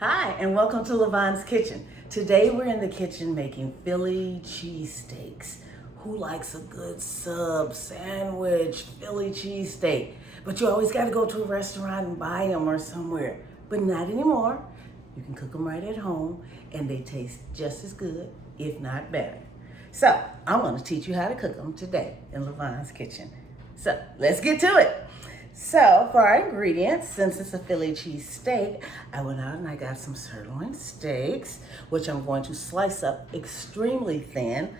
Hi, and welcome to Lavonne's Kitchen. Today we're in the kitchen making Philly cheesesteaks. Who likes a good sub sandwich Philly cheesesteak? But you always got to go to a restaurant and buy them or somewhere. But not anymore. You can cook them right at home and they taste just as good, if not better. So I'm going to teach you how to cook them today in Lavonne's Kitchen. So let's get to it. So for our ingredients, since it's a Philly cheese steak, I went out and I got some sirloin steaks, which I'm going to slice up extremely thin.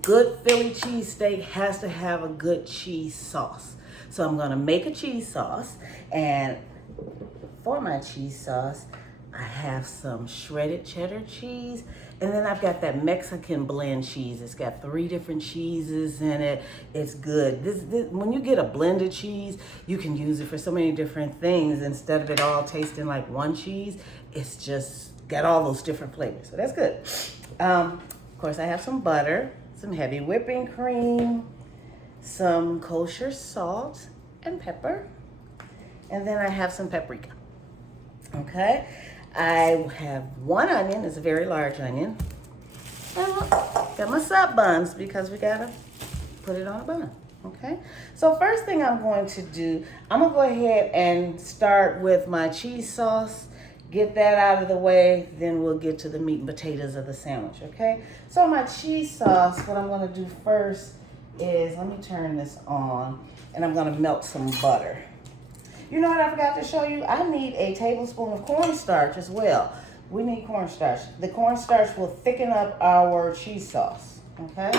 Good Philly cheese steak has to have a good cheese sauce. So I'm gonna make a cheese sauce, and for my cheese sauce, I have some shredded cheddar cheese, and then I've got that Mexican blend cheese. It's got 3 different cheeses in it. It's good. When you get a blended cheese, you can use it for so many different things instead of it all tasting like one cheese. It's just got all those different flavors, so that's good. Of course, I have some butter, some heavy whipping cream, some kosher salt and pepper, and then I have some paprika. Okay. I have 1 onion, it's a very large onion. And got my sub buns because we gotta put it on a bun, okay? So first thing I'm going to do, I'm gonna go ahead and start with my cheese sauce, get that out of the way, then we'll get to the meat and potatoes of the sandwich, okay? So my cheese sauce, what I'm gonna do first is, let me turn this on, and I'm gonna melt some butter. You know what I forgot to show you? I need a tablespoon of cornstarch as well. We need cornstarch. The cornstarch will thicken up our cheese sauce, okay?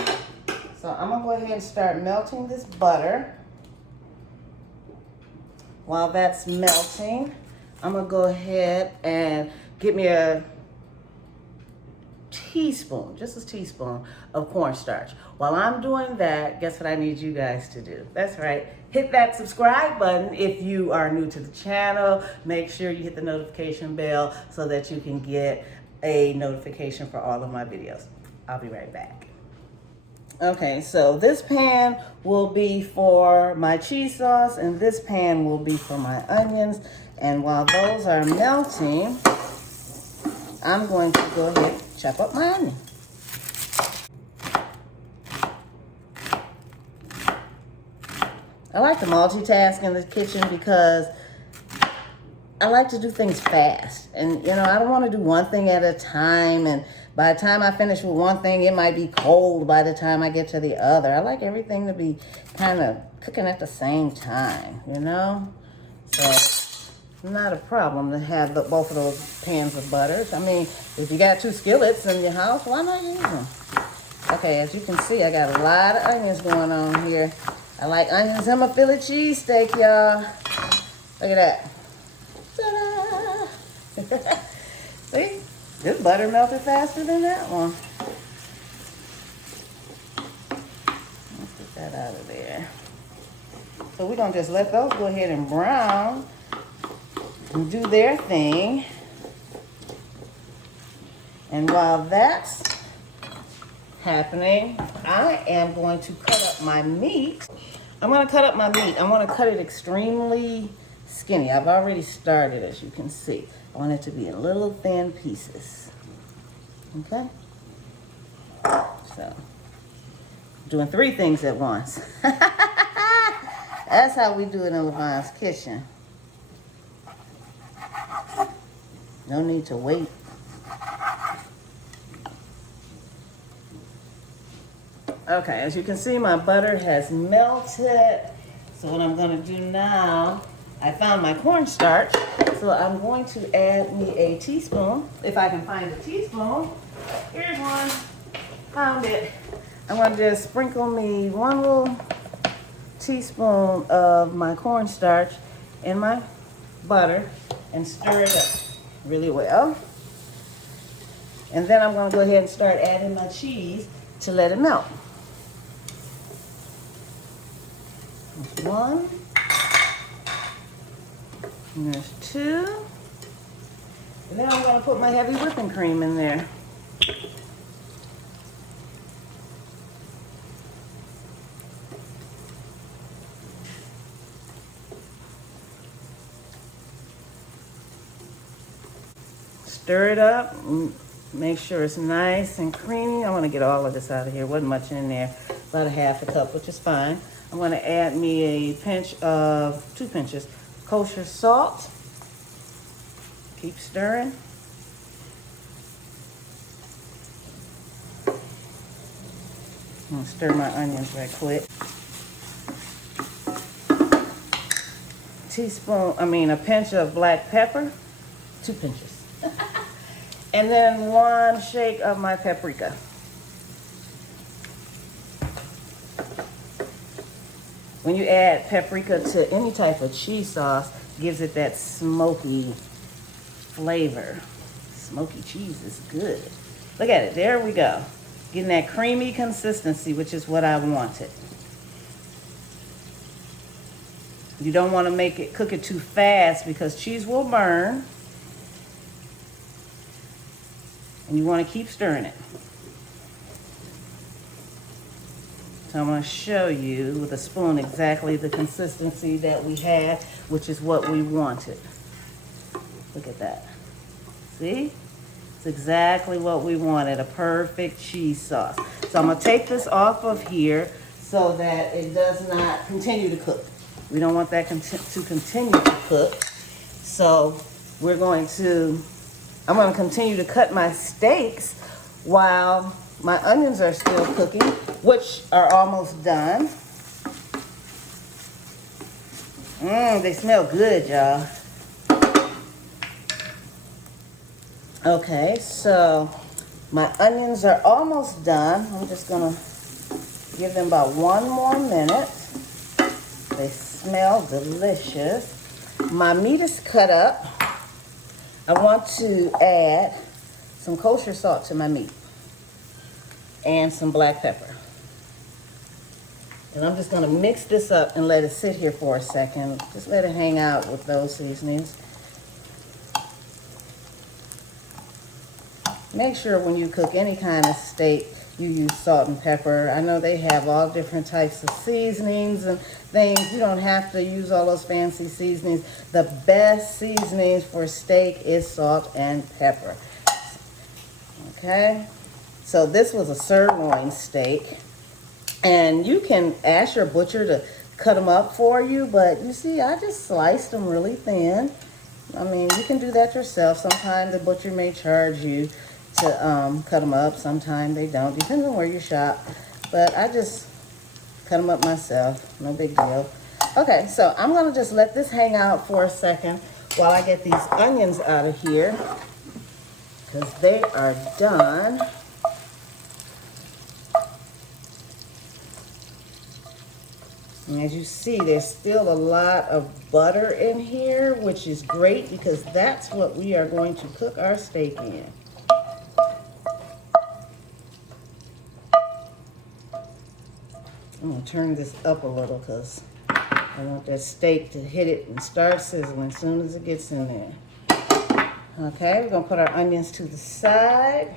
So I'm gonna go ahead and start melting this butter. While that's melting, I'm gonna go ahead and get me a teaspoon, just a teaspoon of cornstarch. While I'm doing that, guess what I need you guys to do? That's right, hit that subscribe button if you are new to the channel. Make sure you hit the notification bell so that you can get a notification for all of my videos. I'll be right back. Okay, so this pan will be for my cheese sauce and this pan will be for my onions. And while those are melting, I'm going to go ahead and chop up my onion. I like to multitask in the kitchen because I like to do things fast. And, you know, I don't want to do one thing at a time. And by the time I finish with one thing, it might be cold by the time I get to the other. I like everything to be kind of cooking at the same time, you know? So it's not a problem to have both of those pans of butter. I mean, if you got 2 skillets in your house, why not use them? Okay, as you can see, I got a lot of onions going on here. I like onions in my Philly cheesesteak, y'all. Look at that. Ta-da! See? This butter melted faster than that one. Let's get that out of there. So we're going to just let those go ahead and brown and do their thing. And while that's happening, I am going to cut up my meat. I'm going to cut up my meat. I want to cut it extremely skinny. I've already started, as you can see. I want it to be in little thin pieces. Okay? So, doing 3 things at once. That's how we do it in Lavonne's Kitchen. No need to wait. Okay, as you can see, my butter has melted. So what I'm gonna do now, I found my cornstarch. So I'm going to add me a teaspoon, if I can find a teaspoon. Here's one, found it. I'm gonna just sprinkle me 1 little teaspoon of my cornstarch in my butter and stir it up really well. And then I'm gonna go ahead and start adding my cheese to let it melt. There's 1, and there's 2, and then I'm going to put my heavy whipping cream in there. stir it up. Make sure it's nice and creamy. I want to get all of this out of here. Wasn't much in there. About a half a cup, which is fine. I'm going to add me a pinch of, 2 pinches, kosher salt. Keep stirring. I'm going to stir my onions right quick. A pinch of black pepper. 2 pinches. And then 1 shake of my paprika. When you add paprika to any type of cheese sauce, it gives it that smoky flavor. Smoky cheese is good. Look at it, there we go. Getting that creamy consistency, which is what I wanted. You don't want to cook it too fast because cheese will burn. And you want to keep stirring it. So I'm going to show you with a spoon exactly the consistency that we had, which is what we wanted. Look at that. See? It's exactly what we wanted, a perfect cheese sauce. So I'm going to take this off of here so that it does not continue to cook. We don't want that to continue to cook. So I'm going to continue to cut my steaks while my onions are still cooking, which are almost done. They smell good, y'all. Okay, so my onions are almost done. I'm just gonna give them about 1 more minute. They smell delicious. My meat is cut up. I want to add some kosher salt to my meat and some black pepper. And I'm just gonna mix this up and let it sit here for a second. Just let it hang out with those seasonings. Make sure when you cook any kind of steak, you use salt and pepper. I know they have all different types of seasonings and things. You don't have to use all those fancy seasonings. The best seasonings for steak is salt and pepper. Okay? So this was a sirloin steak. And you can ask your butcher to cut them up for you, but you see, I just sliced them really thin. I mean, you can do that yourself. Sometimes the butcher may charge you to cut them up. Sometimes they don't. Depends on where you shop. But I just cut them up myself. No big deal. Okay, so I'm going to just let this hang out for a second while I get these onions out of here, because they are done. And as you see, there's still a lot of butter in here, which is great because that's what we are going to cook our steak in. I'm going to turn this up a little because I want that steak to hit it and start sizzling as soon as it gets in there. Okay, we're going to put our onions to the side.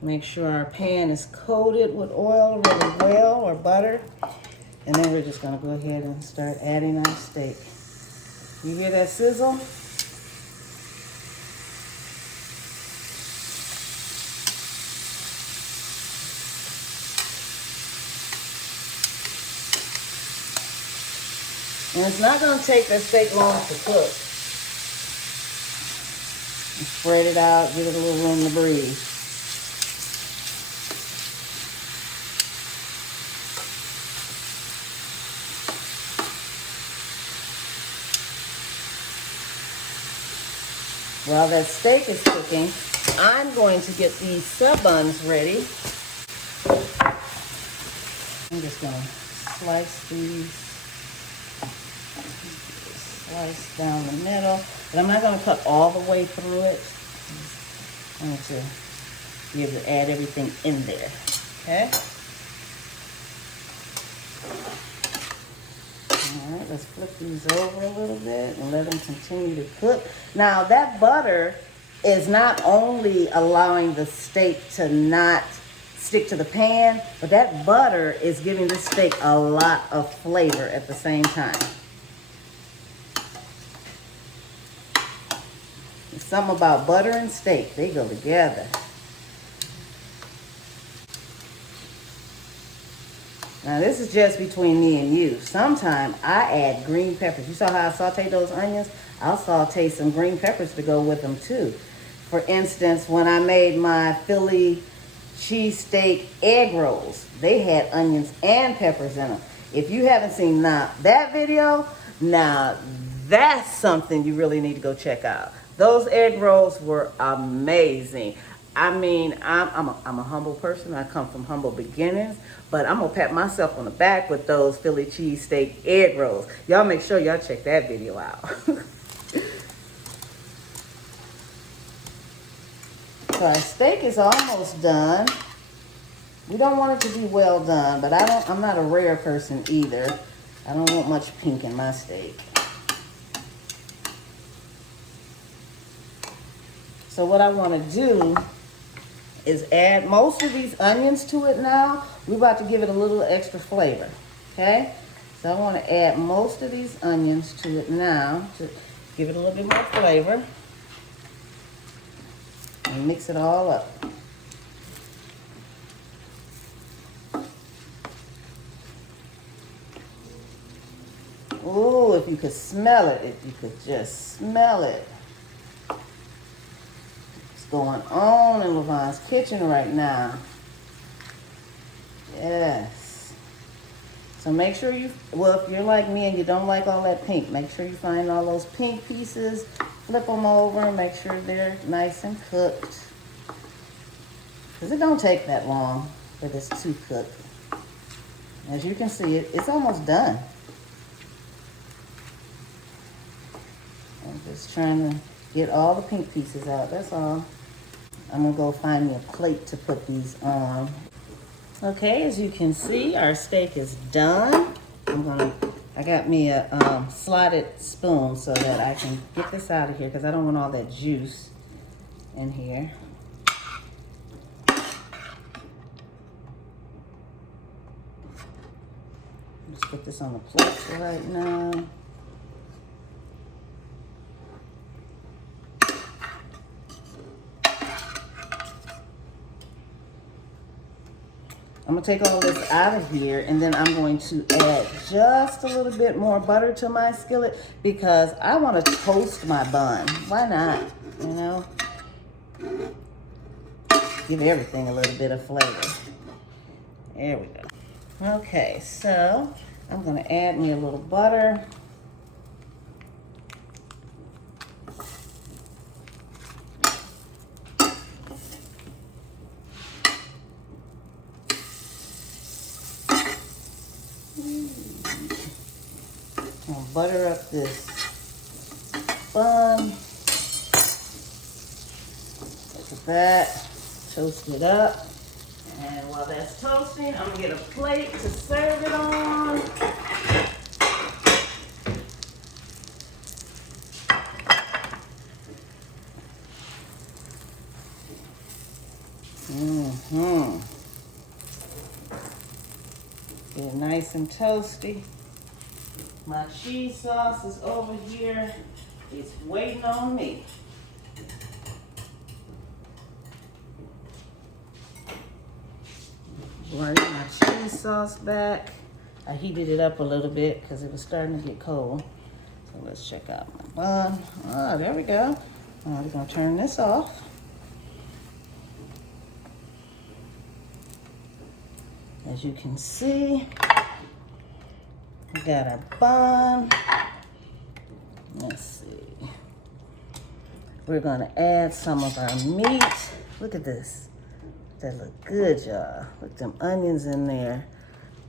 Make sure our pan is coated with oil really well, or butter. And then we're just going to go ahead and start adding our steak. You hear that sizzle? And it's not going to take that steak long to cook. And spread it out, give it a little room to breathe. While that steak is cooking, I'm going to get these sub buns ready. I'm just going to slice these. Slice down the middle, but I'm not going to cut all the way through it. I want to be able to add everything in there. Okay. All right, let's flip these over a little bit and let them continue to cook. Now that butter is not only allowing the steak to not stick to the pan, but that butter is giving this steak a lot of flavor at the same time. There's something about butter and steak, they go together. Now this is just between me and you. Sometimes I add green peppers. You saw how I sauteed those onions? I'll saute some green peppers to go with them too. For instance, when I made my Philly cheesesteak egg rolls, they had onions and peppers in them. If you haven't seen that video, now that's something you really need to go check out. Those egg rolls were amazing. I mean, I'm a humble person. I come from humble beginnings, but I'm gonna pat myself on the back with those Philly cheesesteak egg rolls. Y'all make sure y'all check that video out. So our steak is almost done. We don't want it to be well done, but I'm not a rare person either. I don't want much pink in my steak. So what I want to do is add most of these onions to it now. We're about to give it a little extra flavor, okay? So I want to add most of these onions to it now to give it a little bit more flavor. And mix it all up. Ooh, if you could smell it, if you could just smell it. What's going on in Lavonne's kitchen right now? Yes. So make sure well, if you're like me and you don't like all that pink, make sure you find all those pink pieces, flip them over, and make sure they're nice and cooked. Because it don't take that long for this to cook. As you can see, it's almost done. I'm just trying to get all the pink pieces out, that's all. I'm gonna go find me a plate to put these on. Okay, as you can see, our steak is done. I got me a slotted spoon so that I can get this out of here because I don't want all that juice in here. Just put this on the plate for right now. I'm gonna take all this out of here and then I'm going to add just a little bit more butter to my skillet because I want to toast my bun. Why not? You know? Give everything a little bit of flavor. There we go. Okay, so I'm gonna add me a little butter. I'll butter up this bun. Look at that. Toast it up. And while that's toasting, I'm gonna get a plate to serve it on. Get it nice and toasty. My cheese sauce is over here. It's waiting on me. Bring my cheese sauce back. I heated it up a little bit because it was starting to get cold. So let's check out my bun. Oh, there we go. Now we're gonna turn this off. As you can see, we got our bun. Let's see. We're gonna add some of our meat. Look at this. That look good, y'all. Put them onions in there.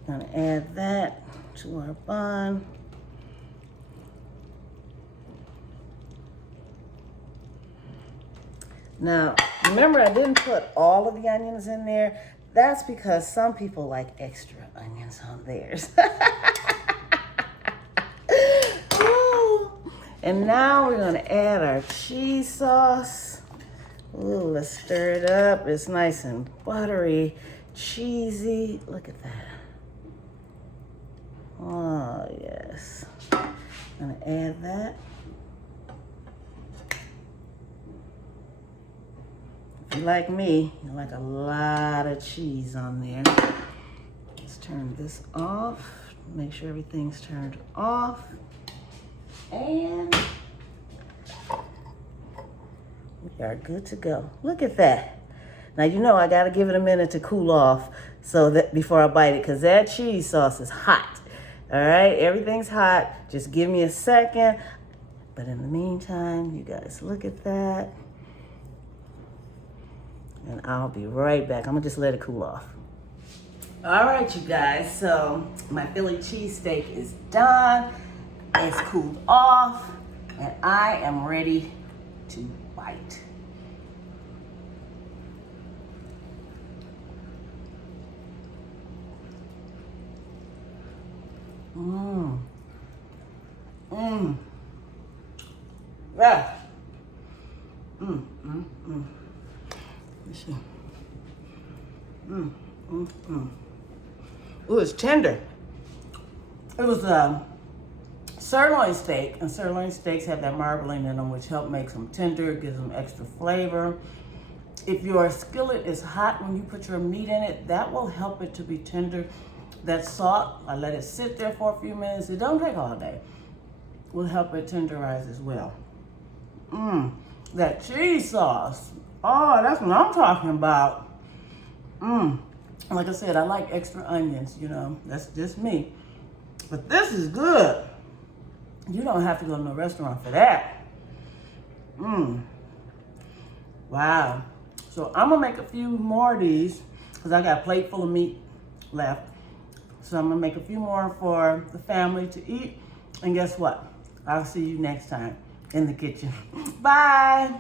Gonna add that to our bun. Now, remember I didn't put all of the onions in there. That's because some people like extra onions on theirs. And now we're gonna add our cheese sauce. Ooh, let's stir it up. It's nice and buttery. cheesy. Look at that. Oh, yes. I'm gonna add that. If you like me, you like a lot of cheese on there. Let's turn this off. Make sure everything's turned off. And we are good to go. Look at that. Now, you know I gotta give it a minute to cool off so that before I bite it, because that cheese sauce is hot. All right, everything's hot. Just give me a second. But in the meantime, you guys look at that. And I'll be right back. I'm gonna just let it cool off. All right, you guys, so my Philly cheesesteak is done. It's cooled off, and I am ready to bite. Mmm. Mmm. Yeah. Mmm. Mmm. Mmm. Let's see. Mmm. Mmm. Mmm. Ooh, it's tender. It was a sirloin steak, and sirloin steaks have that marbling in them, which help make them tender, gives them extra flavor. If your skillet is hot when you put your meat in it, that will help it to be tender. That salt, I let it sit there for a few minutes. It don't take all day. Will help it tenderize as well. Mmm, that cheese sauce. Oh, that's what I'm talking about. Mmm, like I said, I like extra onions, you know. That's just me. But this is good. You don't have to go to a restaurant for that. Mmm. Wow. So I'm gonna make a few more of these because I got a plate full of meat left. So I'm gonna make a few more for the family to eat. And guess what? I'll see you next time in the kitchen. Bye.